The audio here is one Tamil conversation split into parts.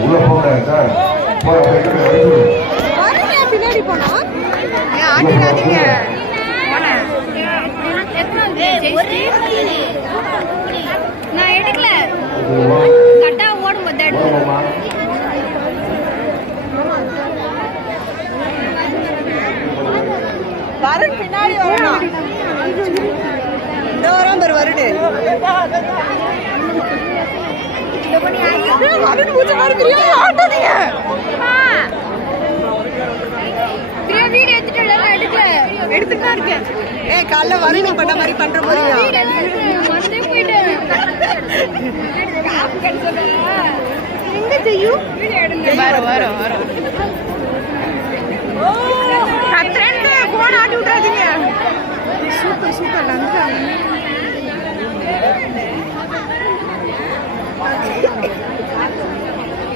உள்ள போகிறேன் சார் பின்னாடி போனா ஆட்டிடாதீங்க நான் எடுக்கல கட்டா ஓடும் போது எடுத்து பின்னாடி வரணும். இந்த வருடு. வரன் பூஜை மாதிரி பிரியா ஆட்டாதீங்க பிரியா வீடு எடுத்துட்டு எடுக்கல எடுத்துட்டு தான் இருக்கேன் ஏ காலைல வருணி பண்ண மாதிரி பண்ற போது எங்க செய்யும் வரும் வரும் வரும் ஆட்டி விட்றாதீங்க சூப்பர் சூப்பர் நல்லா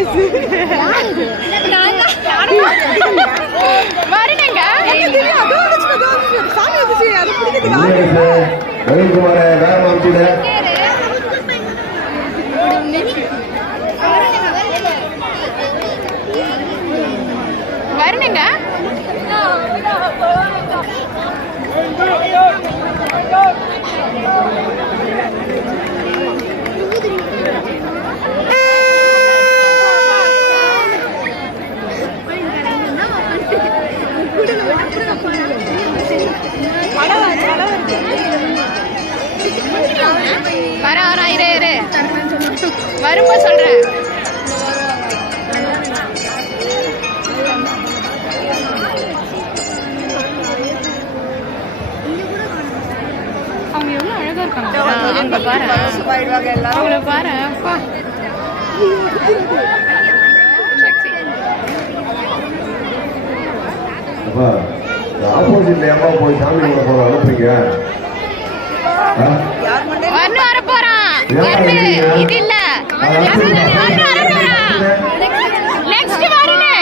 வாய்ஸ் வருணுங்க சாமி அது பிடிக்கிறதுக்கு வரும்போது சொல்றேன். அவங்க எவ்வளவு அழகா இருக்காங்க. அங்க பாரு. போயிடுவாங்க எல்லாரும். அவங்கள பாரு. அப்பா. ஆப்போசிட்ல ஏமா போய் சாமி கூட போற அனுப்புறீங்க ஆ? யார் மண்டே வர்ணு வர போறான். இது இல்ல. நெக்ஸ்ட் வர்ணு